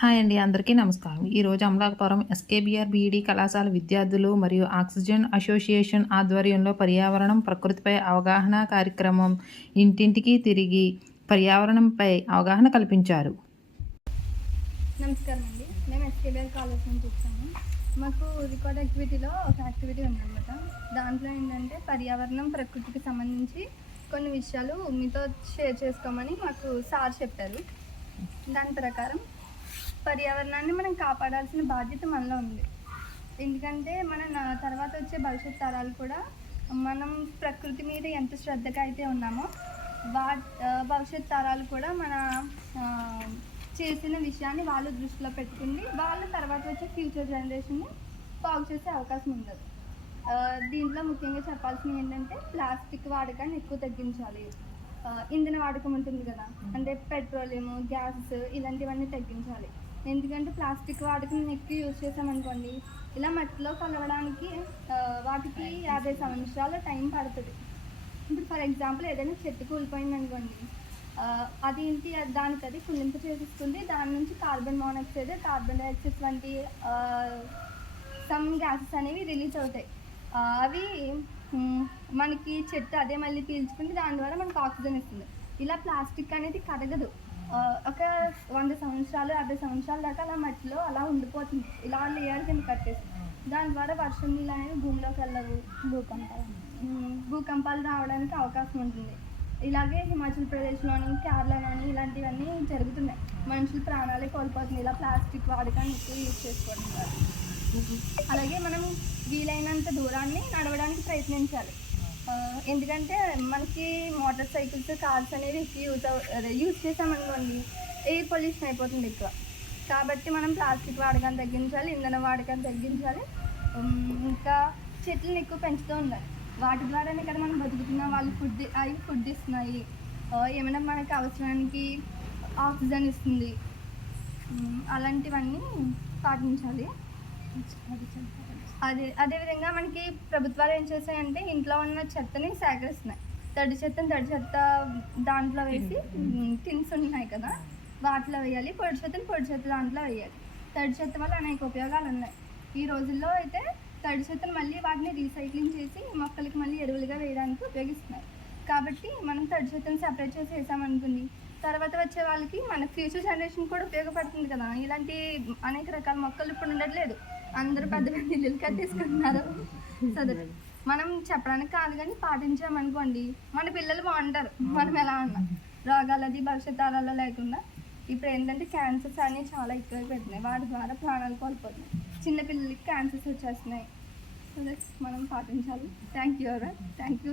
Hi అండి. అందరికీ నమస్కారం. ఈరోజు అమలాపురం ఎస్కేబీఆర్ బీఈడీ కళాశాల విద్యార్థులు మరియు ఆక్సిజన్ అసోసియేషన్ ఆధ్వర్యంలో పర్యావరణం, ప్రకృతిపై అవగాహన కార్యక్రమం ఇంటింటికి తిరిగి పర్యావరణంపై అవగాహన కల్పించారు. నమస్కారం అండి. మేము ఎస్కేబీఆర్ కాలేజ్ నుంచి వచ్చాము. మాకు రికార్డ్ యాక్టివిటీలో ఒక యాక్టివిటీ ఉందన్నమాట. దాంట్లో ఏంటంటే పర్యావరణం, ప్రకృతికి సంబంధించి కొన్ని విషయాలు మీతో షేర్ చేసుకోమని మాకు సార్ చెప్పారు. దాని ప్రకారం పర్యావరణాన్ని మనం కాపాడాల్సిన బాధ్యత మనలో ఉంది. ఎందుకంటే మన తర్వాత వచ్చే భవిష్యత్ తరాలు కూడా మనం ప్రకృతి మీద ఎంత శ్రద్ధగా అయితే ఉన్నామో భవిష్యత్ తరాలు కూడా మన చేసిన విషయాన్ని వాళ్ళు దృష్టిలో పెట్టుకుని వాళ్ళ తర్వాత వచ్చే ఫ్యూచర్ జనరేషన్ని బాగు చేసే అవకాశం ఉండదు. దీంట్లో ముఖ్యంగా చెప్పాల్సింది ఏంటంటే ప్లాస్టిక్ వాడకాన్ని ఎక్కువ తగ్గించాలి. ఇంధన వాడకం ఉంటుంది కదా, అంటే పెట్రోలియం, గ్యాస్ ఇలాంటివన్నీ తగ్గించాలి. ఎందుకంటే ప్లాస్టిక్ వాడకం ఎక్కువ యూజ్ చేసామనుకోండి, ఇలా మట్టిలో కలవడానికి వాటికి 50 సంవత్సరాల టైం పడుతుంది. ఇప్పుడు ఫర్ ఎగ్జాంపుల్ ఏదైనా చెట్టు కూలిపోయింది అనుకోండి, అది ఏంటి దానికి అది కులింప చేసేస్తుంది. దాని నుంచి కార్బన్ మోనాక్సైడ్, కార్బన్ డైఆక్సైడ్ వంటి సమ్ గ్యాసెస్ అనేవి రిలీజ్ అవుతాయి. అవి మనకి చెట్టు అదే మళ్ళీ పీల్చుకుని దాని ద్వారా మనకు ఆక్సిజన్ ఇస్తుంది. ఇలా ప్లాస్టిక్ అనేది కరగదు. ఒక 100 సంవత్సరాలు 50 సంవత్సరాల దాకా అలా మట్టిలో అలా ఉండిపోతుంది. ఇలా లేయర్ కింద కట్టేసి దాని ద్వారా వర్షం నీళ్ళు అనేవి భూమిలోకి వెళ్ళవు. భూకంపాలు రావడానికి అవకాశం ఉంటుంది. ఇలాగే హిమాచల్ ప్రదేశ్లోని, కేరళలోని ఇలాంటివన్నీ జరుగుతున్నాయి. మనుషులు ప్రాణాలే కోల్పోతుంది ఇలా ప్లాస్టిక్ వాడకాన్ని ఎక్కువ యూజ్ చేసుకోవడం ద్వారా. అలాగే మనం వీలైనంత దూరాన్ని నడవడానికి ప్రయత్నించాలి. ఎందుకంటే మనకి మోటార్ సైకిల్స్, కార్స్ అనేవి ఎక్కువ యూజ్ చేసామనుకోండి, ఎయిర్ పొల్యూషన్ అయిపోతుంది ఎక్కువ. కాబట్టి మనం ప్లాస్టిక్ వాడకాన్ని తగ్గించాలి, ఇంధన వాడకాన్ని తగ్గించాలి. ఇంకా చెట్లను ఎక్కువ పెంచుతూ ఉండాలి. వాటి ద్వారానే కదా మనం బతుకుతున్నాం. వాళ్ళు ఫుడ్ ఇస్తున్నాయి, ఏమైనా మనకి అవసరానికి ఆక్సిజన్ ఇస్తుంది. అలాంటివన్నీ పాటించాలి. అదేవిధంగా మనకి ప్రభుత్వాలు ఏం చేస్తాయంటే ఇంట్లో ఉన్న చెత్తని సేకరిస్తున్నాయి. తడి చెత్త దాంట్లో వేసి టిన్స్ ఉన్నాయి కదా, వాటిలో వేయాలి. పొడి చెత్త దాంట్లో వేయాలి. తడి చెత్త వల్ల అనేక ఉపయోగాలు ఉన్నాయి. ఈ రోజుల్లో అయితే తడి చెత్తను మళ్ళీ వాటిని రీసైక్లింగ్ చేసి మొక్కలకి మళ్ళీ ఎరువులుగా వేయడానికి ఉపయోగిస్తున్నాయి. కాబట్టి మనం తడి చెత్తను సెపరేట్ చేసి వేసామనుకుంది, తర్వాత వచ్చే వాళ్ళకి మన ఫ్యూచర్ జనరేషన్ కూడా ఉపయోగపడుతుంది కదా. ఇలాంటి అనేక రకాల మొక్కలు ఇప్పుడు ఉండట్లేదు. అందరూ పెద్ద పెద్ద ఇల్లులు కట్టేసుకుంటున్నారు. చదువు మనం చెప్పడానికి కాదు కానీ పాటించామనుకోండి, మన పిల్లలు బాగుంటారు. మనం ఎలా ఉన్నా రోగాలది భవిష్యత్ తరాల్లో లేకుండా. ఇప్పుడు ఏంటంటే క్యాన్సర్స్ అనేవి చాలా ఎక్కువైపోతున్నాయి. వాటి ద్వారా ప్రాణాలు కోల్పోతున్నాయి. చిన్నపిల్లలకి క్యాన్సర్స్ వచ్చేస్తున్నాయి. సో దట్స్ మనం పాటించాలి. Thank you.